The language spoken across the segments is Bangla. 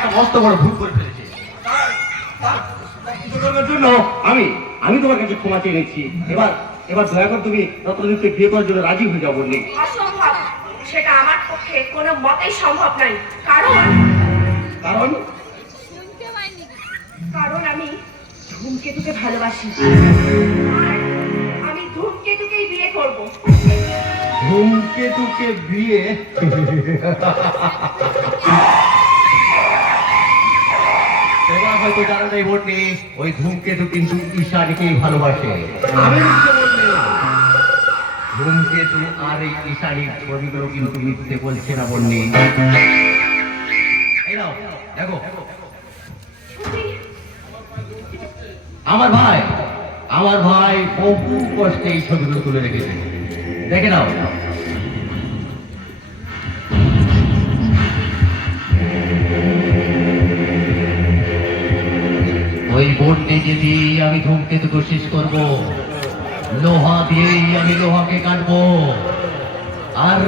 একটা মস্ত বড় ভুল করে ফেলেছে। জন্য আমি আমি তোমার কাছে ক্ষমা চেয়ে নিচ্ছি। এবার এবার দয়া করে তুমি রত্নদীপকে বিয়ে করার জন্য রাজি হয়ে যাও বললি। অসম্ভব, সেটা আমার পক্ষে কোনো মতেই সম্ভব নয়। কারণ কারণ কারণ আমি ধূমকেতুকে ভালোবাসি, আর আমি ধূমকেতুকেই বিয়ে করব। ধূমকেতুকে বিয়ে? এবার হয়তো জানা যায় বটে ওই ধূমকেতু কিন্তু ঈশানীকেই ভালোবাসে। আমি মিথ্যে বললে ধূমকেতু আর এই ঈশানীর ছবিগুলো কিন্তু মিথ্যে বলছে না বন্যি। এই নাও দেখো, আমার ভাই বহু কষ্টে এই ছবিগুলো তুলে রেখেছে, দেখে নাও। ওই বোর্ডে যদি আমি ধূমকেতুকে শেষ করব, লোহা দিয়েই আমি লোহাকে কাটবো, আর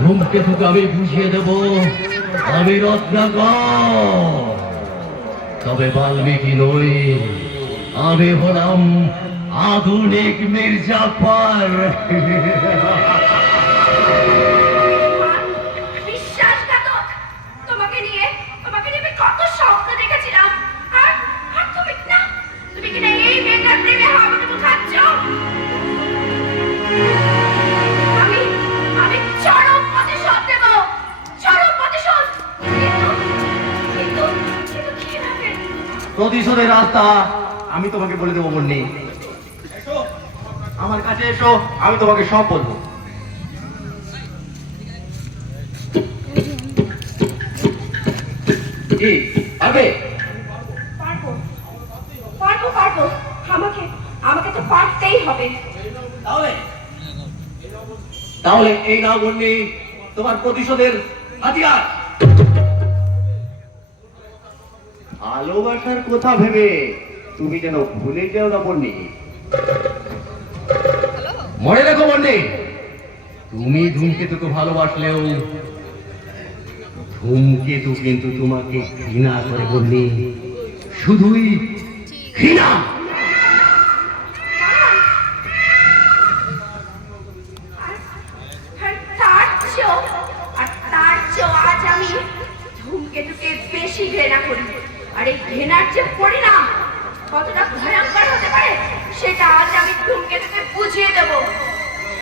ধূমকেতুকে আমি বুঝিয়ে দেব আমি রত্নাকর। তবে বাল্মীকি নই, আমি হলাম আধুনিক মির্জাফর। বিশ্বাসঘাতক! তোমাকে নিয়ে আমি কত স্বপ্ন দেখেছিলাম, আর আর তুমি কিনা এই মেয়েটার প্রেমে হাবুডুবু খাচ্ছ। আমি আমি চরম প্রতিশোধ দেব, চরম প্রতিশোধ। কিন্তু কিন্তু কিভাবে? প্রতিশোধের রাস্তা আমি তোমাকে বলে দেবো বন্যি। আমার কাছে এসো, আমি তোমাকে সব বলবো। কি আগে? পারবো পারবো পারবো, আমাকে আমাকে তো পারতেই হবে। তাহলে তাহলে এই নাও বন্যি তোমার প্রতিশোধের হাতিয়ার। ভালোবাসার কথা ভেবে তুমি যেন ভুলে যাও না বন্যি। মনে রেখো বন্যি, তুমি ধূমকেতুকে ভালোবাসলেও ধূমকেতু কিন্তু তোমাকে ঘৃণা করে বন্যি, শুধুই ঘৃণা। তার চেয়েও আজ আমি ধূমকেতুকে বেশি ঘৃণা করি। আর এই ঘৃণার যে পরিণাম কতটা ভয়ঙ্কর হতে পারে সেটা আজ আমি ধূমকেতুকে বুঝিয়ে দেবো।